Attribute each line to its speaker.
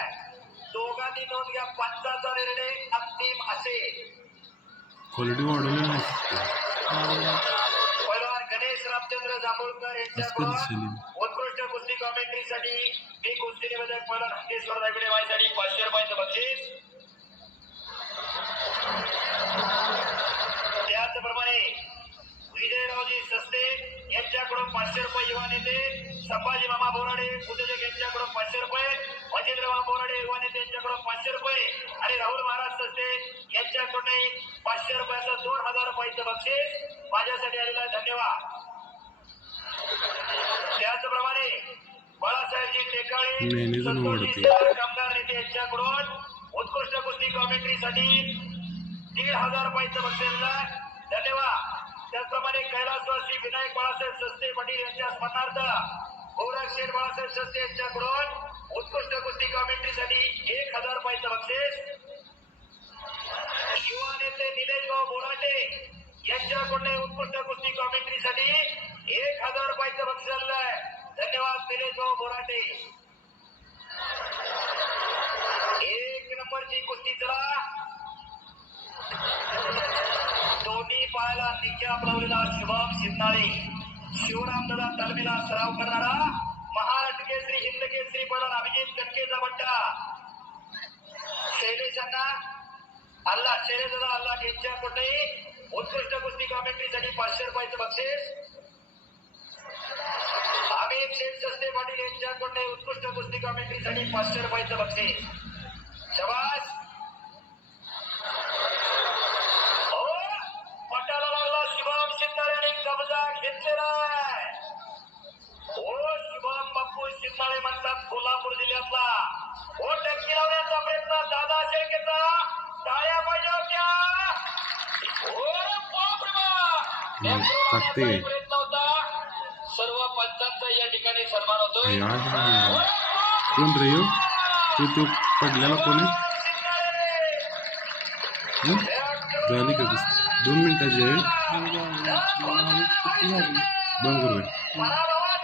Speaker 1: आहे दोघांनी नोंद घ्या. पंचाचा निर्णय अंतिम असेल
Speaker 2: क्वालिटी वाढवली नाही
Speaker 1: पैलवान गणेश रामचंद्र जांभूळकर यांच्याकडून. उत्कृष्ट कुस्ती कॉमेंट्रीसाठी मी कुस्ती निवेदक पैलवान हंकेश्वर दागडे माझ्यासाठी पाचशे रुपयाचं बक्षीस. त्याचप्रमाणे विजयरावजी सस्ते यांच्याकडून पाचशे रुपये युवा नेते संभाजी मामा बोराडे उद्योजक यांच्याकडून पाचशे रुपये महेंद्र मामा बोराडे युवा नेते यांच्याकडून पाचशे रुपये. आणि राहुल महाराज सस्ते यांच्याकडूनही पाचशे रुपयाचं दोन हजार रुपयाचं बक्षीस माझ्यासाठी आलेलं आहे. धन्यवाद. त्याचप्रमाणे बाळासाहेबजी टेकाळे कामगार नेते यांच्याकडून उत्कृष्ट कुस्ती कॉमेंट्रीसाठी दीड हजार रुपयाचं बक्षीस आहे. धन्यवाद. त्याचप्रमाणे कैलासवासी विनायक बाळासाहेब सस्ते पाटील यांच्या स्मरणार्थ शेठ बाळासाहेब सस्ते यांच्याकडून उत्कृष्ट कुस्ती एक हजार रुपयाचं बक्षीस. युवा नेते निलेश भाऊ बोराटे यांच्याकडे उत्कृष्ट कुस्ती कॉमेंट्रीसाठी एक हजार रुपयाचं बक्षीस आलेलं आहे धन्यवाद निलेश भाऊ बोराटे. एक नंबरची कुस्ती चला. दोन्ही पायाला निक्या आपलवलेला शुभम शिंदाळे शिवराम दादा तालमीला सराव करणारा अभिजित कटकेचा बट्टा. अण्णा अल्ला शैलेश दादा अल्ला यांच्या कुठे उत्कृष्ट कुस्ती कॉमेंट्रीसाठी पाचशे रुपयाचं बक्षीस. अमित शेठ सस्ते पाटील यांच्याकडे उत्कृष्ट कुस्ती कॉमेंट्रीसाठी पाचशे रुपयाचं बक्षीस. शबा हो, पटाला लागला शुभम शिंदाळे आणि कब्जा घेतलेला आहे हो शुभम बापू शिंदाळे म्हणतात कोल्हापूर जिल्ह्यातला टक्की लावण्याचा प्रयत्न दादा शेळकेचा. टाळ्या पाहिजे होत्या. प्रयत्न होता. सर्व पंचांचा या ठिकाणी सन्मान होतोय.
Speaker 2: कोण रे? तो तो पडलेला कोण? झाली का? दोन मिनिटाची आहे. बंद करूया